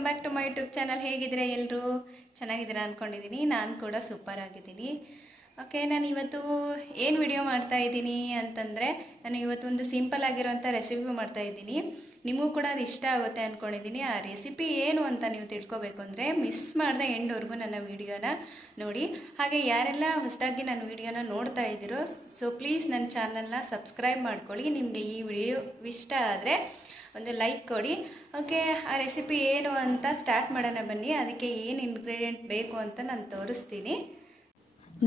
Welcome back to my YouTube channel. ಹೇಗಿದ್ರೆ ಎಲ್ಲರೂ ಚೆನ್ನಾಗಿದ್ದೀರಾ ಅಂದ್ಕೊಂಡಿದ್ದೀನಿ. ನಾನು ಕೂಡ ಸೂಪರ್ ಆಗಿದ್ದೀನಿ. ಓಕೆ, ನಾನು ಇವತ್ತು ಏನು ವಿಡಿಯೋ ಮಾಡ್ತಾ ಇದ್ದೀನಿ ಅಂತಂದರೆ, ನಾನು ಇವತ್ತು ಒಂದು ಸಿಂಪಲ್ ಆಗಿರೋಂಥ ರೆಸಿಪಿ ಮಾಡ್ತಾ ಇದ್ದೀನಿ. ನಿಮಗೂ ಕೂಡ ಅದು ಇಷ್ಟ ಆಗುತ್ತೆ ಅಂದ್ಕೊಂಡಿದ್ದೀನಿ. ಆ ರೆಸಿಪಿ ಏನು ಅಂತ ನೀವು ತಿಳ್ಕೊಬೇಕು ಅಂದರೆ ಮಿಸ್ ಮಾಡದೆ ಎಂಡ್ವರೆಗೂ ನನ್ನ ವಿಡಿಯೋನ ನೋಡಿ. ಹಾಗೆ ಯಾರೆಲ್ಲ ಹೊಸದಾಗಿ ನನ್ನ ವಿಡಿಯೋನ ನೋಡ್ತಾ ಇದ್ದೀರೋ, ಸೊ ಪ್ಲೀಸ್ ನನ್ನ ಚಾನಲ್ನ ಸಬ್ಸ್ಕ್ರೈಬ್ ಮಾಡ್ಕೊಳ್ಳಿ. ನಿಮಗೆ ಈ ವಿಡಿಯೋ ಇಷ್ಟ ಆದರೆ ಒಂದು ಲೈಕ್ ಕೊಡಿ. ಓಕೆ, ಆ ರೆಸಿಪಿ ಏನು ಅಂತ ಸ್ಟಾರ್ಟ್ ಮಾಡೋಣ ಬನ್ನಿ. ಅದಕ್ಕೆ ಏನು ಇಂಗ್ರೀಡಿಯೆಂಟ್ ಬೇಕು ಅಂತ ನಾನು ತೋರಿಸ್ತೀನಿ.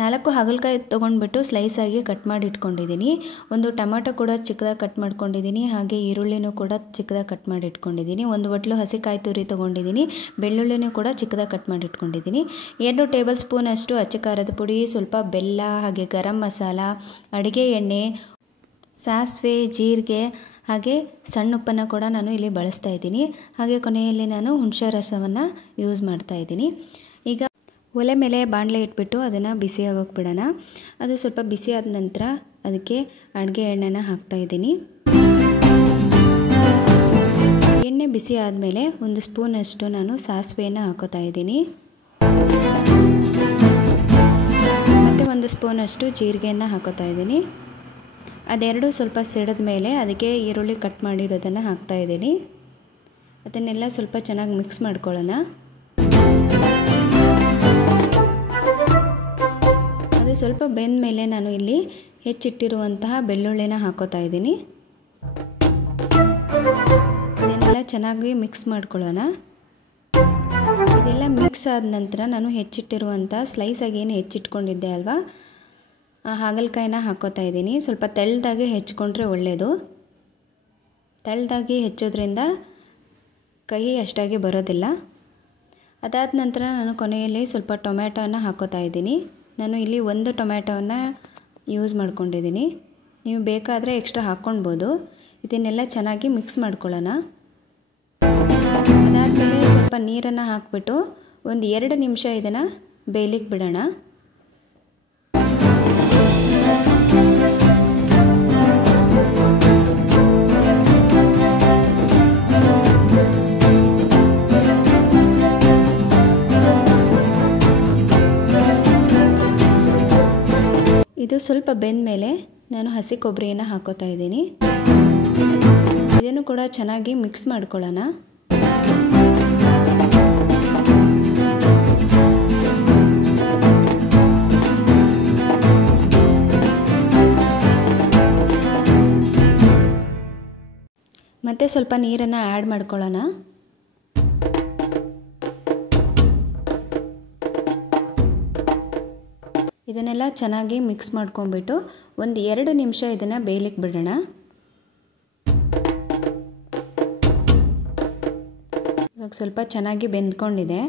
4 ಹಾಗಲಕಾಯಿ ತೊಗೊಂಡ್ಬಿಟ್ಟು ಸ್ಲೈಸ್ ಆಗಿ ಕಟ್ ಮಾಡಿ ಇಟ್ಕೊಂಡಿದ್ದೀನಿ. ಒಂದು ಟೊಮೆಟೊ ಕೂಡ ಚಿಕ್ಕದಾಗಿ ಕಟ್ ಮಾಡ್ಕೊಂಡಿದ್ದೀನಿ. ಹಾಗೆ ಈರುಳ್ಳಿನೂ ಕೂಡ ಚಿಕ್ಕದಾಗಿ ಕಟ್ ಮಾಡಿ ಇಟ್ಕೊಂಡಿದ್ದೀನಿ. ಒಂದು ಬಟ್ಲು ಹಸಿಕಾಯಿ ತುರಿ ತೊಗೊಂಡಿದ್ದೀನಿ. ಬೆಳ್ಳುಳ್ಳಿನೂ ಕೂಡ ಚಿಕ್ಕದಾಗಿ ಕಟ್ ಮಾಡಿ ಇಟ್ಕೊಂಡಿದ್ದೀನಿ. 2 ಟೇಬಲ್ ಸ್ಪೂನ್ ಅಷ್ಟು ಅಚ್ಚ ಖಾರದ ಪುಡಿ, ಸ್ವಲ್ಪ ಬೆಲ್ಲ, ಹಾಗೆ ಗರಂ ಮಸಾಲ, ಅಡುಗೆ ಎಣ್ಣೆ, ಸಾಸಿವೆ, ಜೀರಿಗೆ, ಹಾಗೆ ಸಣ್ಣ ಉಪ್ಪನ್ನು ಕೂಡ ನಾನು ಇಲ್ಲಿ ಬಳಸ್ತಾ ಇದ್ದೀನಿ. ಹಾಗೆ ಕೊನೆಯಲ್ಲಿ ನಾನು ಹುಣಸೆ ರಸವನ್ನು ಯೂಸ್ ಮಾಡ್ತಾ ಇದ್ದೀನಿ. ಈಗ ಒಲೆ ಮೇಲೆ ಬಾಣಲೆ ಇಟ್ಬಿಟ್ಟು ಅದನ್ನು ಬಿಸಿ ಆಗೋಕ್ಕೆ ಬಿಡೋಣ. ಅದು ಸ್ವಲ್ಪ ಬಿಸಿ ಆದ ನಂತರ ಅದಕ್ಕೆ ಅಡುಗೆ ಎಣ್ಣೆನ ಹಾಕ್ತಾ ಇದ್ದೀನಿ. ಎಣ್ಣೆ ಬಿಸಿ ಆದಮೇಲೆ 1 ಸ್ಪೂನಷ್ಟು ನಾನು ಸಾಸಿವೆಯನ್ನು ಹಾಕೋತಾ ಇದ್ದೀನಿ. ಮತ್ತು 1 ಸ್ಪೂನಷ್ಟು ಜೀರಿಗೆಯನ್ನು ಹಾಕೋತಾ ಇದ್ದೀನಿ. ಅದೆರಡು ಸ್ವಲ್ಪ ಸಿಡಿದ ಮೇಲೆ ಅದಕ್ಕೆ ಈರುಳ್ಳಿ ಕಟ್ ಮಾಡಿರೋದನ್ನು ಹಾಕ್ತಾ ಇದ್ದೀನಿ. ಅದನ್ನೆಲ್ಲ ಸ್ವಲ್ಪ ಚೆನ್ನಾಗಿ ಮಿಕ್ಸ್ ಮಾಡ್ಕೊಳ್ಳೋಣ. ಅದು ಸ್ವಲ್ಪ ಬೆಂದ ಮೇಲೆ ನಾನು ಇಲ್ಲಿ ಹೆಚ್ಚಿಟ್ಟಿರುವಂತಹ ಬೆಳ್ಳುಳ್ಳಿನ ಹಾಕೋತಾ ಇದ್ದೀನಿ. ಇದನ್ನೆಲ್ಲ ಚೆನ್ನಾಗಿ ಮಿಕ್ಸ್ ಮಾಡ್ಕೊಳ್ಳೋಣ. ಇದೆಲ್ಲ ಮಿಕ್ಸ್ ಆದ ನಂತರ ನಾನು ಹೆಚ್ಚಿಟ್ಟಿರುವಂಥ ಸ್ಲೈಸಾಗಿ ಏನು ಹೆಚ್ಚಿಟ್ಕೊಂಡಿದ್ದೆ ಅಲ್ವಾ, ಆ ಹಾಗಲಕಾಯಿನ ಹಾಕೋತಾ ಇದ್ದೀನಿ. ಸ್ವಲ್ಪ ತೆಳ್ಳದಾಗಿ ಹೆಚ್ಕೊಂಡ್ರೆ ಒಳ್ಳೆಯದು. ತೆಳ್ಳದಾಗಿ ಹೆಚ್ಚೋದ್ರಿಂದ ಕೈ ಅಷ್ಟಾಗಿ ಬರೋದಿಲ್ಲ. ಅದಾದ ನಂತರ ನಾನು ಕೊನೆಯಲ್ಲಿ ಸ್ವಲ್ಪ ಟೊಮ್ಯಾಟೋನ ಹಾಕೋತಾ ಇದ್ದೀನಿ. ನಾನು ಇಲ್ಲಿ 1 ಟೊಮ್ಯಾಟೋವನ್ನು ಯೂಸ್ ಮಾಡ್ಕೊಂಡಿದ್ದೀನಿ. ನೀವು ಬೇಕಾದರೆ ಎಕ್ಸ್ಟ್ರಾ ಹಾಕ್ಕೊಳ್ಬೋದು. ಇದನ್ನೆಲ್ಲ ಚೆನ್ನಾಗಿ ಮಿಕ್ಸ್ ಮಾಡ್ಕೊಳ್ಳೋಣ. ಅದಾದಮೇಲೆ ಸ್ವಲ್ಪ ನೀರನ್ನು ಹಾಕಿಬಿಟ್ಟು ಒಂದು 2 ನಿಮಿಷ ಇದನ್ನು ಬೇಯಲಿಕ್ಕೆ ಬಿಡೋಣ. ಇದು ಸ್ವಲ್ಪ ಬೆಂದ ಮೇಲೆ ನಾನು ಹಸಿ ಕೊಬ್ಬರಿಯನ್ನು ಹಾಕೋತಾ ಇದ್ದೀನಿ. ಇದನ್ನು ಕೂಡ ಚೆನ್ನಾಗಿ ಮಿಕ್ಸ್ ಮಾಡ್ಕೊಳ್ಳೋಣ. ಮತ್ತೆ ಸ್ವಲ್ಪ ನೀರನ್ನು ಆ್ಯಡ್ ಮಾಡ್ಕೊಳ್ಳೋಣ. ಇದನ್ನೆಲ್ಲ ಚೆನ್ನಾಗಿ ಮಿಕ್ಸ್ ಮಾಡ್ಕೊಂಡ್ಬಿಟ್ಟು ಒಂದು 2 ನಿಮಿಷ ಇದನ್ನು ಬೇಯಲಿಕ್ಕೆ ಬಿಡೋಣ. ಇವಾಗ ಸ್ವಲ್ಪ ಚೆನ್ನಾಗಿ ಬೆಂದ್ಕೊಂಡಿದೆ.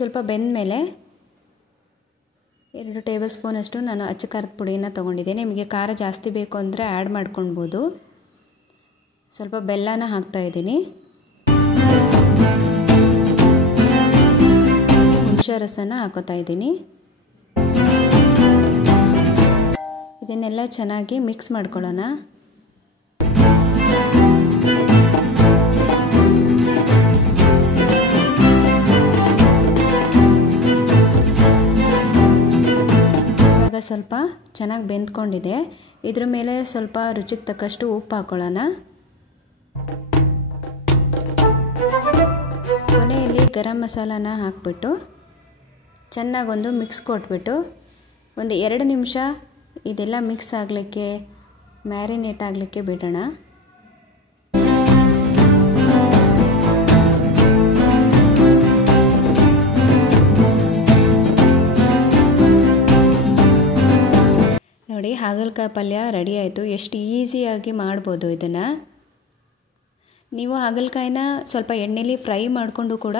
ಸ್ವಲ್ಪ ಬೆಂದ ಮೇಲೆ 2 ಟೇಬಲ್ ಸ್ಪೂನಷ್ಟು ನಾನು ಅಚ್ಚ ಖಾರದ ಪುಡಿಯನ್ನು ತೊಗೊಂಡಿದ್ದೇನೆ. ನಿಮಗೆ ಖಾರ ಜಾಸ್ತಿ ಬೇಕು ಅಂದರೆ ಆ್ಯಡ್ ಮಾಡ್ಕೊಳ್ಬೋದು. ಸ್ವಲ್ಪ ಬೆಲ್ಲನ ಹಾಕ್ತಾಯಿದ್ದೀನಿ. ಹುಣಸೆ ರಸನ ಹಾಕೋತಾ ಇದ್ದೀನಿ. ಇದನ್ನೆಲ್ಲ ಚೆನ್ನಾಗಿ ಮಿಕ್ಸ್ ಮಾಡ್ಕೊಳ್ಳೋಣ. ಇವಾಗ ಸ್ವಲ್ಪ ಚೆನ್ನಾಗಿ ಬೆಂದ್ಕೊಂಡಿದೆ. ಇದ್ರ ಮೇಲೆ ಸ್ವಲ್ಪ ರುಚಿಗೆ ತಕ್ಕಷ್ಟು ಉಪ್ಪು ಹಾಕೊಳ್ಳೋಣ. ಕೊನೆಯಲ್ಲಿ ಗರಂ ಮಸಾಲಾನ ಹಾಕ್ಬಿಟ್ಟು ಚೆನ್ನಾಗೊಂದು ಮಿಕ್ಸ್ ಕೊಟ್ಬಿಟ್ಟು ಒಂದು 2 ನಿಮಿಷ ಇದೆಲ್ಲ ಮಿಕ್ಸ್ ಆಗಲಿಕ್ಕೆ, ಮ್ಯಾರಿನೇಟ್ ಆಗಲಿಕ್ಕೆ ಬಿಡೋಣ. ನೋಡಿ, ಹಾಗಲಕಾಯಿ ಪಲ್ಯ ರೆಡಿ ಆಯಿತು. ಎಷ್ಟು ಈಸಿಯಾಗಿ ಮಾಡ್ಬೋದು ಇದನ್ನು. ನೀವು ಹಾಗಲಕಾಯಿನ ಸ್ವಲ್ಪ ಎಣ್ಣೆಲಿ ಫ್ರೈ ಮಾಡಿಕೊಂಡು ಕೂಡ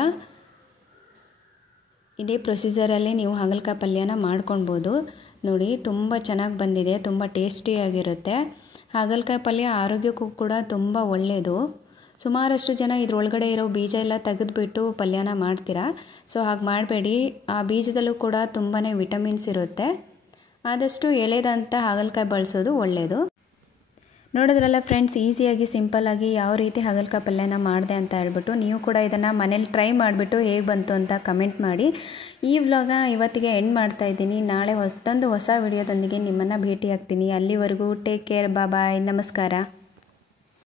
ಇದೇ ಪ್ರೊಸೀಜರಲ್ಲಿ ನೀವು ಹಾಗಲಕಾಯಿ ಪಲ್ಯನ ಮಾಡ್ಕೊಳ್ಬೋದು. ನೋಡಿ, ತುಂಬ ಚೆನ್ನಾಗಿ ಬಂದಿದೆ. ತುಂಬ ಟೇಸ್ಟಿಯಾಗಿರುತ್ತೆ. ಹಾಗಲಕಾಯಿ ಪಲ್ಯ ಆರೋಗ್ಯಕ್ಕೂ ಕೂಡ ತುಂಬ ಒಳ್ಳೆಯದು. ಸುಮಾರಷ್ಟು ಜನ ಇದರೊಳಗಡೆ ಇರೋ ಬೀಜ ಎಲ್ಲ ತೆಗೆದುಬಿಟ್ಟು ಪಲ್ಯನ ಮಾಡ್ತೀರಾ. ಸೊ ಹಾಗೆ ಮಾಡಬೇಡಿ. ಆ ಬೀಜದಲ್ಲೂ ಕೂಡ ತುಂಬಾ ವಿಟಮಿನ್ಸ್ ಇರುತ್ತೆ. ಆದಷ್ಟು ಎಳೆದಂಥ ಹಾಗಲಕಾಯಿ ಬಳಸೋದು ಒಳ್ಳೆಯದು. ನೋಡಿದ್ರಲ್ಲ ಫ್ರೆಂಡ್ಸ್, ಈಸಿಯಾಗಿ ಸಿಂಪಲ್ಲಾಗಿ ಯಾವ ರೀತಿ ಹಾಗಲಕಾಯಿ ಪಲ್ಯನ ಮಾಡಿದೆ ಅಂತ ಹೇಳ್ಬಿಟ್ಟು ನೀವು ಕೂಡ ಇದನ್ನು ಮನೇಲಿ ಟ್ರೈ ಮಾಡಿಬಿಟ್ಟು ಹೇಗೆ ಬಂತು ಅಂತ ಕಮೆಂಟ್ ಮಾಡಿ. ಈ ವ್ಲಾಗ ಇವತ್ತಿಗೆ ಎಂಡ್ ಮಾಡ್ತಾ ಇದ್ದೀನಿ. ನಾಳೆ ಹೊಸ ವಿಡಿಯೋದೊಂದಿಗೆ ನಿಮ್ಮನ್ನು ಭೇಟಿ ಆಗ್ತೀನಿ. ಅಲ್ಲಿವರೆಗೂ ಟೇಕ್ ಕೇರ್, ಬಾಯ್, ನಮಸ್ಕಾರ.